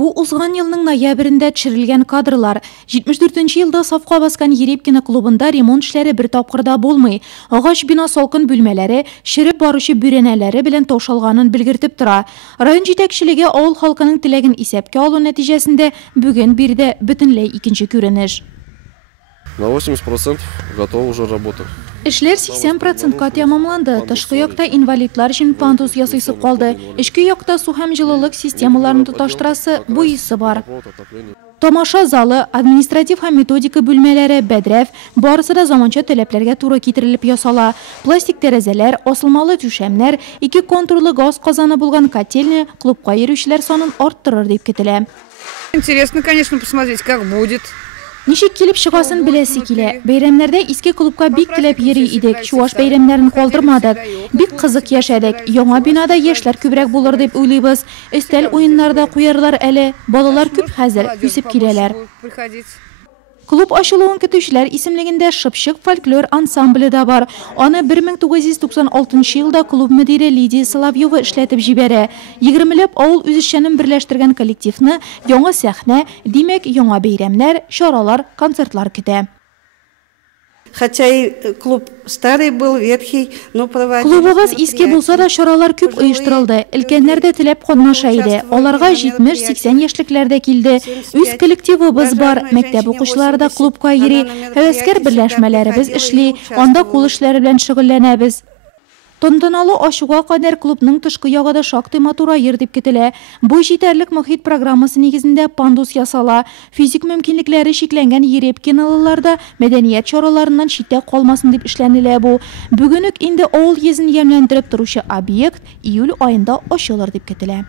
Бу узган елның ноябрендә төшерелгән кадрлар. 74-нче елда сафка баскан Ерепкино клубында ремонт эшләре бер тапкырда булмый. Агач бина салкын бүлмәләре, ширеп баручы бүрәнәләре белән таушалганын белгертеп тора. Район җитәкчелеге авыл халкының теләген исәпкә алу нәтиҗәсендә бүген бирдә бөтенләй икенче күренеш. На 80% готова уже работа. Эшләр 80%-ка тәмамланды. Тышкы якта инвалидлар өчен пандус ясыйсы калды. Эчке якта су һәм җылылык системаларын тоташтырасы буйысы бар. Тамаша залы, административ һәм методика бүлмәләре, бәдрәф, барысы да заманча таләпләргә туры китерелеп ясала. Пластик тәрәзәләр, асылмалы түшәмнәр, 2 контурлы газ казаны булган котельня клубка йөрүчеләр санын арттырыр дип көтелә. Интересно, конечно, посмотреть, как будет. Ничек килеп чыгасын беләсе килә. Бәйрәмнәрдә иске клубка бик теләп йөри идек. Чуаш бәйрәмнәрен калдырмадык. Бик кызык яшәдек. Яңа бинада яшьләр күбрәк булыр дип уйлыйбыз. Өстәл уеннарда куярлар әле. Балалар күп хәзер үсеп киләләр. Клуб ачылуын көтүчеләр исемлегендә Шыпчык фольклор ансамбле да бар. Аны 1996 елда клуб мөдире Лидия Соловьева эшләтеп җибәрә. 20ләп авыл үзешчәнен берләштергән коллективны яңа сәхнә, димәк яңа бәйрәмнәр, чаралар, концертлар көтә. Хотя и клуб старый был, ветхий, но проводили... Клубыбыз иске булса да чаралар күп оештырылды. Өлкәннәр дә теләп катнаша иде. Аларга 70-80 яшьлекләр дә килде. Үз коллективыбыз бар. Мәктәп укучылары да клубка йөри. Һәвәскәр берләшмәләребез эшли. Анда кул эшләре белән шөгыльләнәбез. Тантаналы ачуга кадәр клубның тышкы ягы да шактый матурайыр дип көтелә. Бу җитәрлек мохит программасы нигезендә пандус ясала. Физик мөмкинлекләре шикләнгән Ерепкиналыларда мәдәният чараларыннан читтә калмасын дип эшләнелә бу. Бүген үк инде авыл йөзен ямьләндереп торучы объект июль аенда ачылыр дип көтелә.